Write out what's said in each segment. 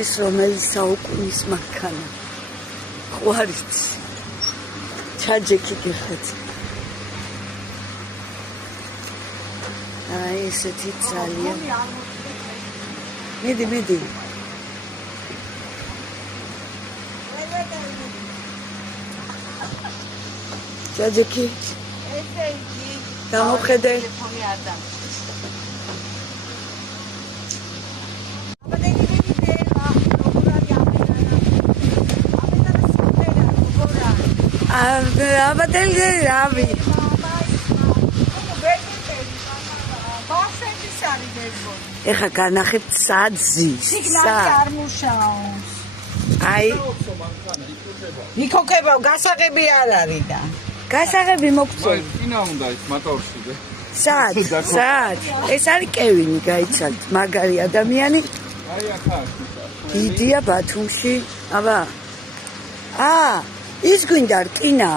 ეს რომელი საუკუნის მანქანა. ყვარიც. ჩაჯექი გიხეთ. აი ესეთი ძალიან. მიდი. ჩაჯექი. ესე იგი. გამოხედე. ტელეფონი არ და. აბადელი რავი. ეხა განახეთ სად ზის. სიგნალი არ მუშაობს. აი იქოქება გასაღები არ არის და. გასაღები მოგწო. წინა უნდა ის მოტორში. სად? ეს არის კევინი, გაიცალთ, მაგარი ადამიანი. აი ახლა. დიდია ბათუმში. აბა. ის გვინდა რკინა.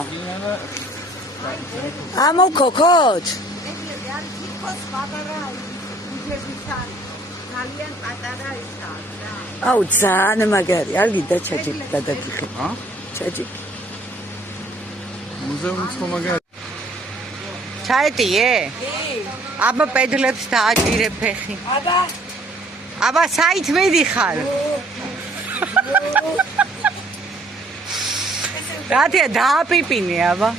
ამოქოქოთ. აუ ძალიან მაგარი. არ გინდა ჩაჯიკი გადაგიხე. ჩაჯიკი. მუზეუმის ხო მაგარი. ჩაეტიე? აბა პედლებს დააჭირე ფეხი. აბა საით მედიხარ? რატია დააპიპინე აბა?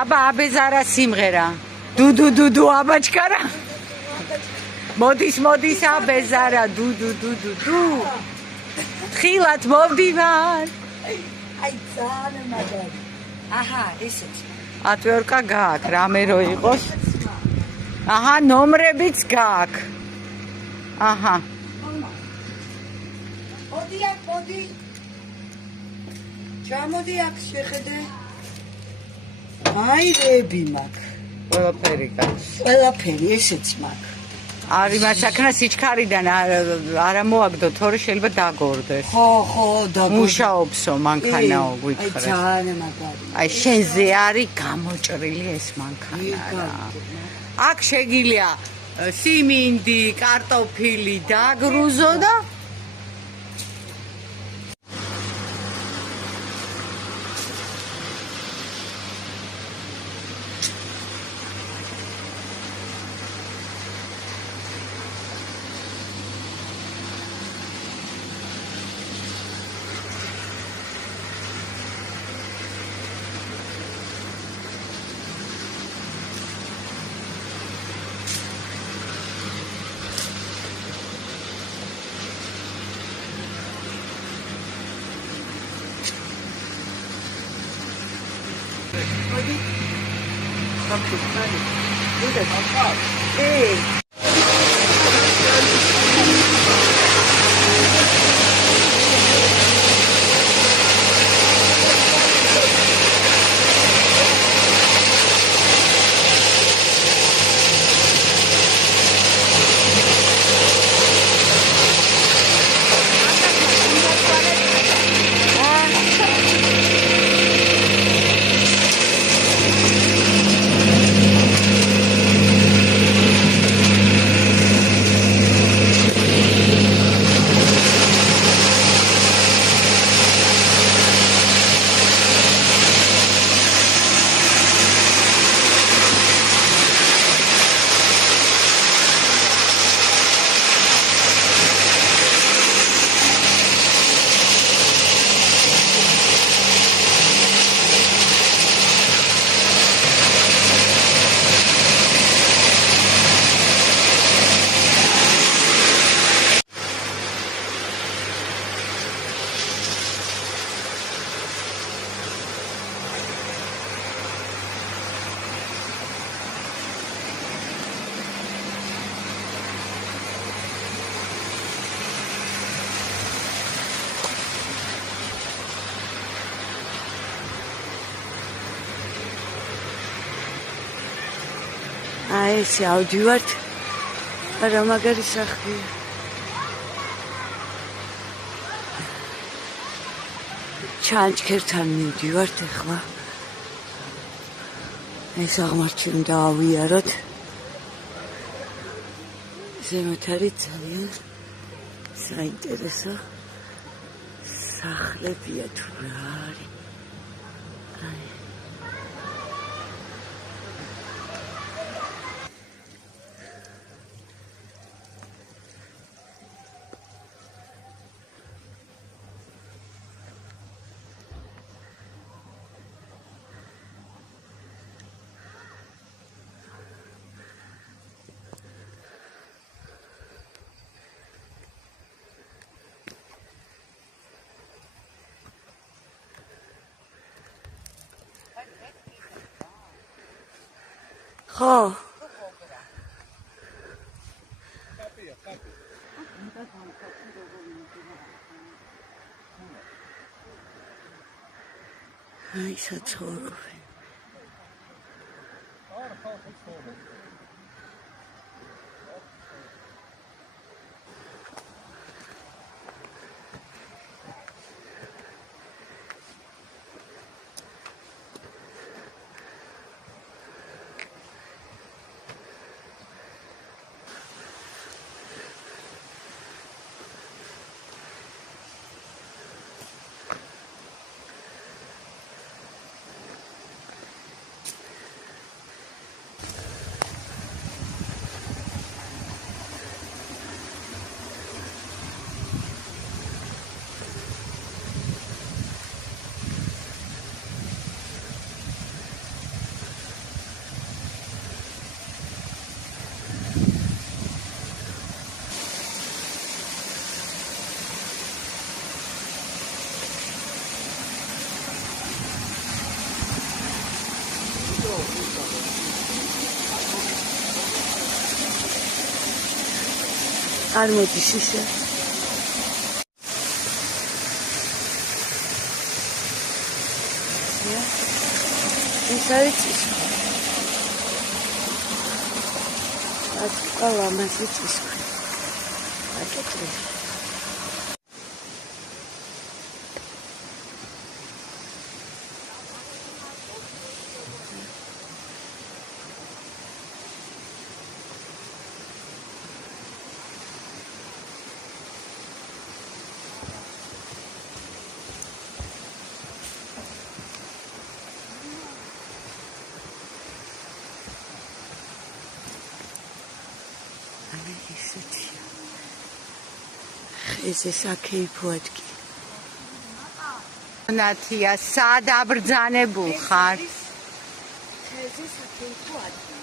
აბა აბეზარა სიმღერა. დუდუ აბაჩკარა. მოდის აბეზარა დუდუ. ხილად მოვდივარ. აი ძალიან მაგარი. აჰა, ესეც. ატვერკა გააკ, რამე რო იყოს. აჰა, ნომრებიც გააკ. აჰა. მოდი. ჩამოდი აქ შეხედე. აი რები მაქვს. ყველაფერი გაქვს. ყველაფერი ესეც მაქვს. არის მასაკნა სიჩქარიდან არ მოაგდო, თორე შეიძლება დაგორდეს. ხო, მუშაობსო მანქანაო გვითხრეს. აი ძალიან მაგარი. აი შენზე არის გამოჭრილი ეს მანქანა. აქ შეგიძლია სიმინდი, კარტოფილი დაგრუზო და აი ესე ავდივართ. რა მაგარი სახლია. ჩანჩქერთან მივდივართ ახლა. ეს აღმართი უნდა ავიაროთ. ზემოთ არის ძალიან საინტერესო სახლებია თუ რა არის. ხო აი საცხოვრობი არ მოდის ისე ეს არის წისქვე აქ ყველა მასი წისქვე აკეთე ესე საკეიფო ადგილი. ნათია, სად აბრძანებულ ხარ? ესე საკეიფო ადგილი.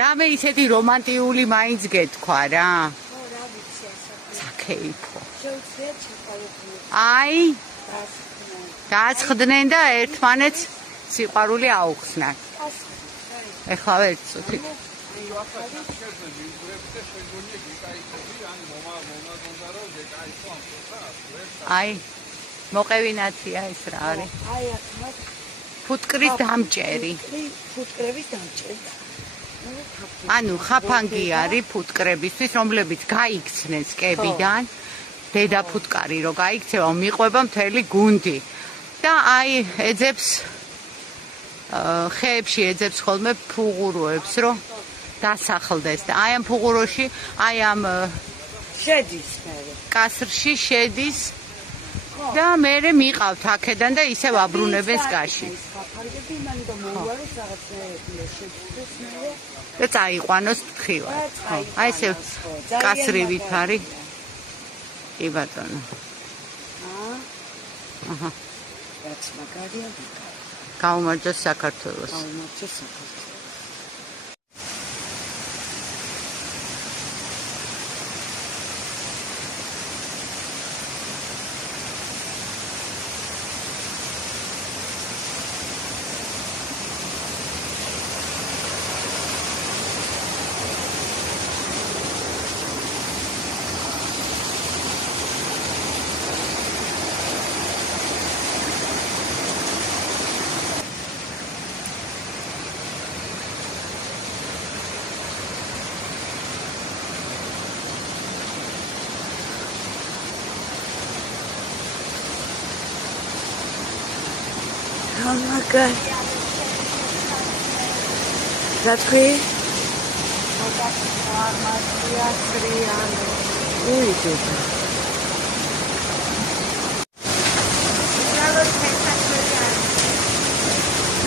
რამე ისეთი რომანტიული მაინც გეთქვა რა? ხო, რა ვიცი ასე. საკეიფო. შეუძლია ჩაყალიბდნენ. აი, გააცხდნენ და ერთმანეთს სიყვარული აუხსნათ. ეხლა ერთ წუთი. აი, მოყევინათია ეს რა არის? აი აქ მაგ ფუტკრის დამჭერი. ფუტკრების დამჭერი. ანუ ხაფანგი არის ფუტკრებისთვის, რომლებიც გაიქცნენ სკებიდან. დედა ფუტკარი რო გაიქცევა, მიყვება მთელი გუნდი. და აი ეძებს ხეებში ეძებს ხოლმე ფუღუროებს, რომ დასახლდეს და აი ამ ფუღუროში, აი ამ შედის მე. კასრში შედის და მერე მიყავთ აქედან და ისევ აბრუნებენ სკაში. ხაფანგები მან და მოვაროს რაღაცა შედის მე. და წაიყვანოს თხილა. აი ესე კასრივით არის. კი ბატონო. აჰა. რაც მაგარია. გაუმარჯოს საქართველოს. გაუმარჯოს საქართველოს. Oh my God. That's great. უიჯება.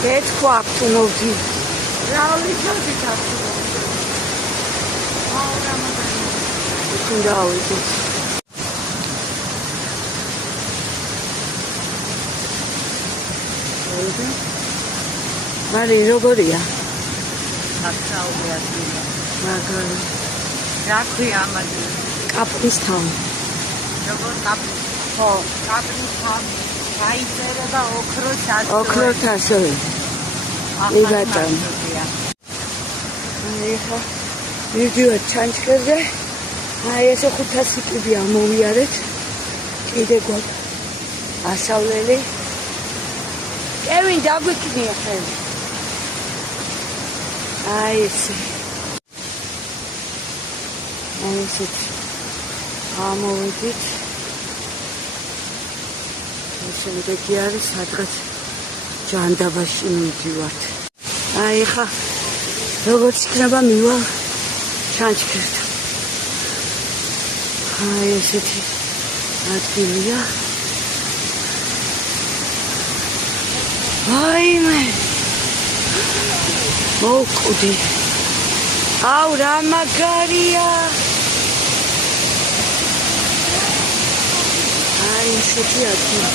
Petko aktumovdi. Rauli ჩავდი თაფლო. Kunda avudit. Mari როგორია? საფსაულია ძილა. მაგარი. რა ქვია ამაზე? კაპლისთავი. როგორ კაპლის? ხო, კაპლისთავი. გაიწერება ოქროს ოქროს ასოი. იგატან. ეხა მივდივართ ჩანჩქერზე. აი ესე 500 კიბი ამოვიარეთ. კიდე გვაქვს ასავლელი. კევინ დაგვიქნია ხელი. აი ესე. აი ესეთ ამოვიდით. შემდეგი არის სადღაც ჯანდაბაში მივდივართ. აი ხა როგორც იქნება მივა ჩანჩქერთან. აი ესეთი ადგილია. აიმე მოვკვდი. აუ რა მაგარია. აი ესეთი ადგილი.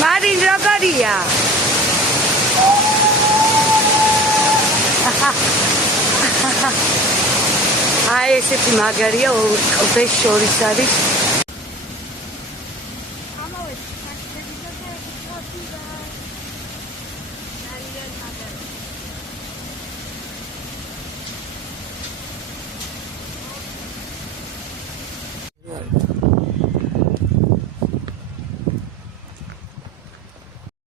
Marin როგორია? აი ესეთი მაგარია ყბეს შორის არის.